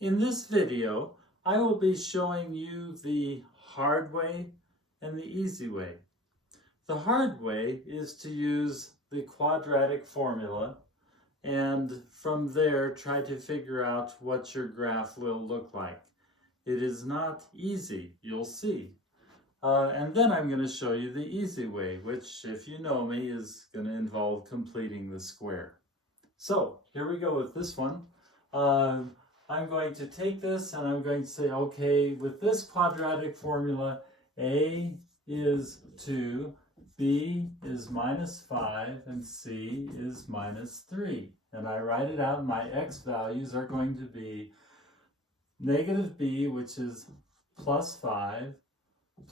In this video, I will be showing you the hard way and the easy way. The hard way is to use the quadratic formula and from there try to figure out what your graph will look like. It is not easy, you'll see. And then I'm going to show you the easy way, which, if you know me, is going to involve completing the square. So, here we go with this one. I'm going to take this and I'm going to say, okay, with this quadratic formula, A is 2, B is minus 5, and C is minus 3. And I write it out, my x values are going to be negative b, which is plus 5,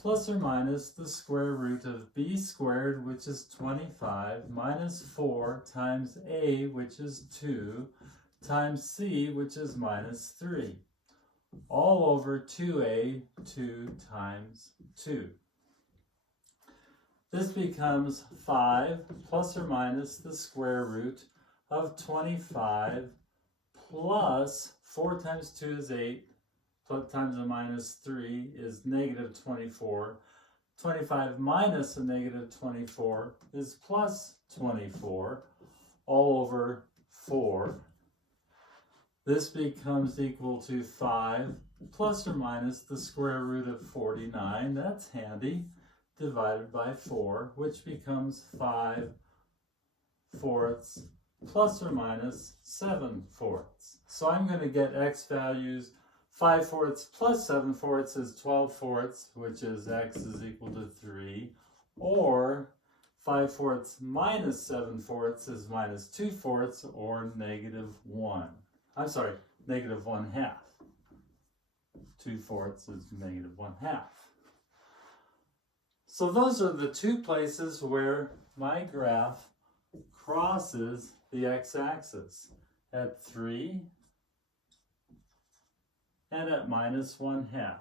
plus or minus the square root of b squared, which is 25, minus 4 times a, which is 2, times c, which is minus 3, all over 2a, 2 times 2. This becomes 5 plus or minus the square root of 25 plus 4 times 2 is 8, times a minus 3 is negative 24. 25 minus a negative 24 is plus 24, all over 4. This becomes equal to 5 plus or minus the square root of 49, that's handy, divided by 4, which becomes 5 fourths plus or minus 7 fourths. So I'm going to get x values. 5 fourths plus 7 fourths is 12 fourths, which is x is equal to 3, or 5 fourths minus 7 fourths is minus 2 fourths, or negative 1. I'm sorry, negative 1/2. 2 fourths is negative 1/2. So those are the two places where my graph crosses the x-axis, at 3 and at minus 1/2.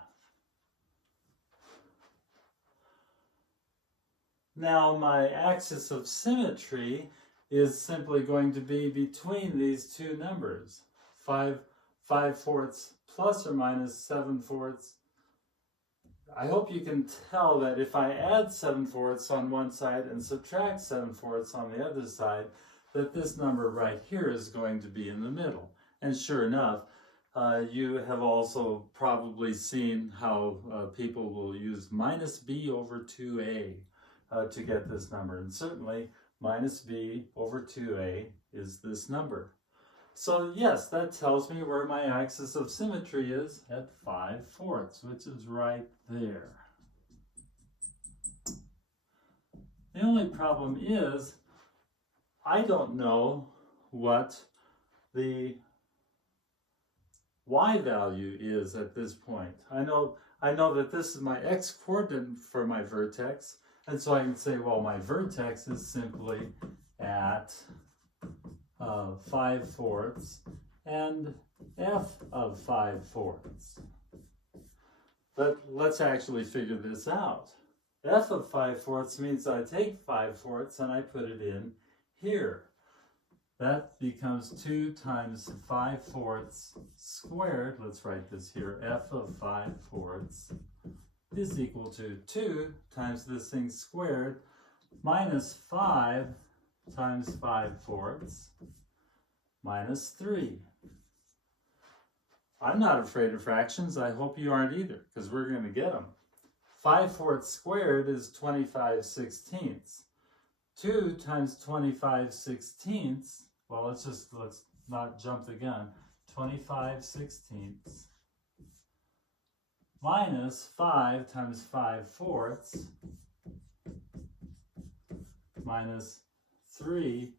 Now my axis of symmetry is simply going to be between these two numbers. 5 fourths plus or minus 7 fourths. I hope you can tell that if I add 7 fourths on one side and subtract 7 fourths on the other side, that this number right here is going to be in the middle. And sure enough, you have also probably seen how people will use minus b over 2a to get this number. And certainly minus b over 2a is this number. So yes, that tells me where my axis of symmetry is at 5 fourths, which is right there. The only problem is I don't know what the y value is at this point. I know that this is my x coordinate for my vertex, and so I can say, well, my vertex is simply at 5 fourths and f of 5 fourths. But let's actually figure this out. F of 5 fourths means I take 5 fourths and I put it in here. That becomes 2 times 5 fourths squared. Let's write this here. F of 5 fourths is equal to 2 times this thing squared minus 5 times 5 fourths minus 3. I'm not afraid of fractions. I hope you aren't either, because we're going to get them. 5 fourths squared is 25 sixteenths. 2 times 25 sixteenths, well, let's not jump the gun. 25 sixteenths minus 5 times 5 fourths minus 3.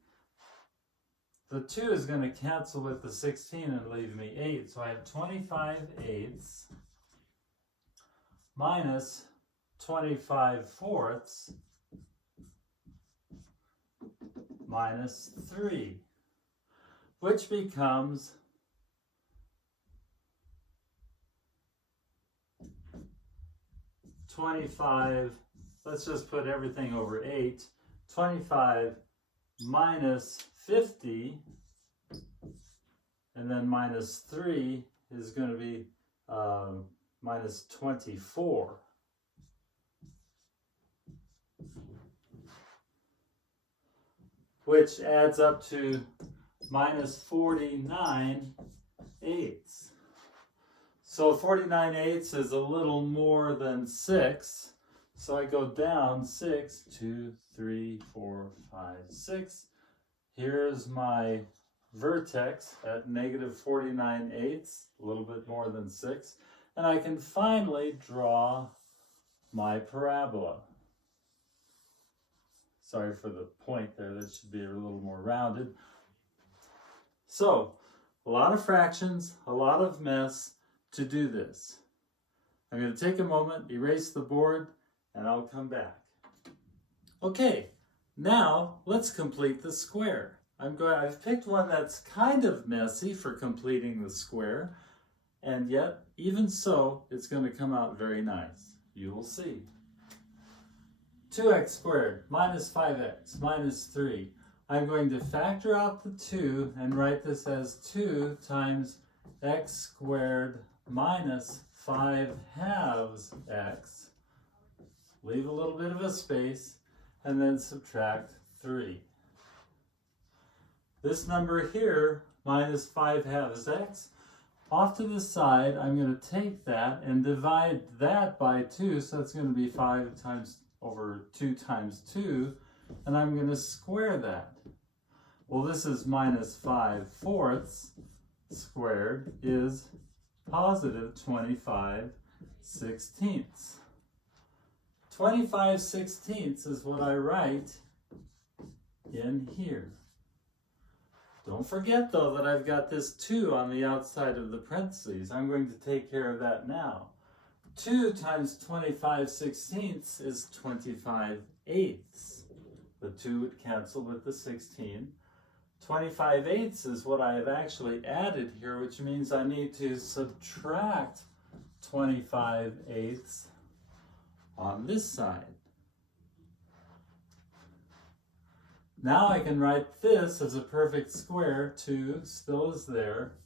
The 2 is going to cancel with the 16 and leave me 8. So I have 25 eighths minus 25 fourths minus 3, which becomes 25, let's just put everything over 8, 25 minus 50, and then minus 3 is going to be minus 24. Which adds up to minus 49/8. So 49/8 is a little more than 6. So I go down 6, 2, 3, 4, 5, 6. Here's my vertex at negative 49/8, a little bit more than 6. And I can finally draw my parabola. Sorry for the point there, that should be a little more rounded. So, a lot of fractions, a lot of mess to do this. I'm going to take a moment, erase the board, and I'll come back. Okay, now let's complete the square. I've picked one that's kind of messy for completing the square, and yet, even so, it's going to come out very nice. You will see. 2x squared minus 5x minus 3. I'm going to factor out the 2 and write this as 2 times x squared minus 5/2 x. Leave a little bit of a space and then subtract 3. This number here, minus 5/2 x, off to the side, I'm going to take that and divide that by 2, so it's going to be 5 times over 2 times 2, and I'm going to square that. Well, this is minus 5/4 squared is positive 25/16. 25/16 is what I write in here. Don't forget, though, that I've got this 2 on the outside of the parentheses. I'm going to take care of that now. 2 times 25/16 is 25/8. The 2 would cancel with the 16. 25/8 is what I have actually added here, which means I need to subtract 25/8 on this side. Now I can write this as a perfect square. 2 still is there.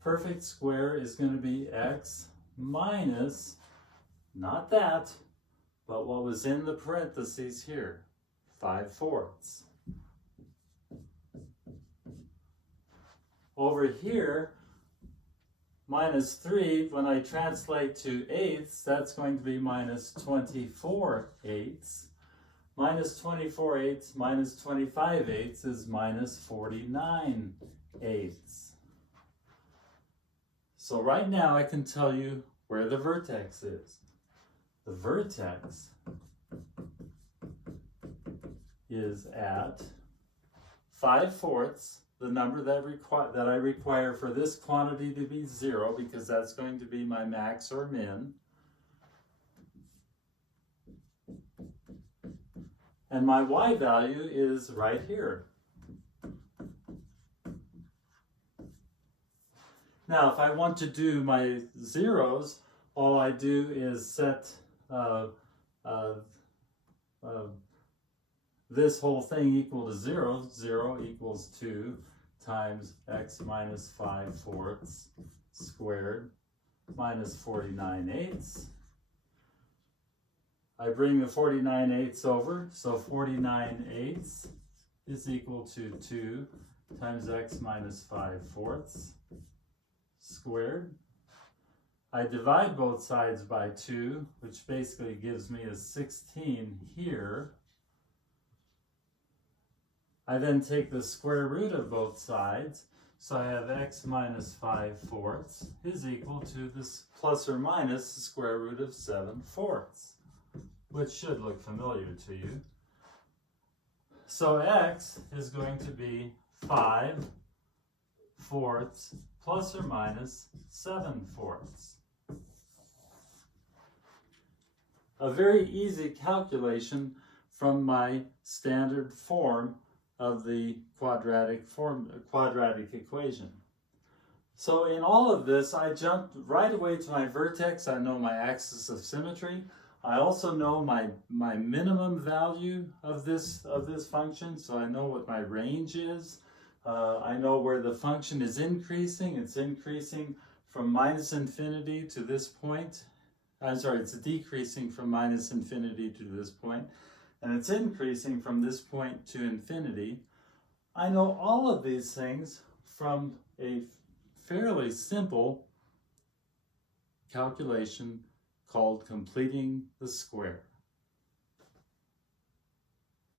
Perfect square is going to be x minus, not that, but what was in the parentheses here, 5/4. Over here, minus 3, when I translate to eighths, that's going to be minus 24/8. Minus 24/8 minus 25/8 is minus 49/8. So right now I can tell you where the vertex is. The vertex is at 5/4, the number that I require for this quantity to be 0, because that's going to be my max or min. And my y value is right here. Now, if I want to do my zeros, all I do is set this whole thing equal to 0. 0 equals 2 times x minus 5/4 squared minus 49/8. I bring the 49/8 over, so 49/8 is equal to 2 times x minus 5/4 squared. I divide both sides by 2, which basically gives me a 16 here. I then take the square root of both sides, so I have x minus 5/4 is equal to this plus or minus the square root of 7/4, which should look familiar to you. So x is going to be 5/4 plus or minus 7/4. A very easy calculation from my standard form of the quadratic equation. So in all of this, I jumped right away to my vertex. I know my axis of symmetry. I also know my minimum value of this function, so I know what my range is. I know where the function is increasing. It's increasing from minus infinity to this point. I'm sorry, it's decreasing from minus infinity to this point, and it's increasing from this point to infinity. I know all of these things from a fairly simple calculation called completing the square.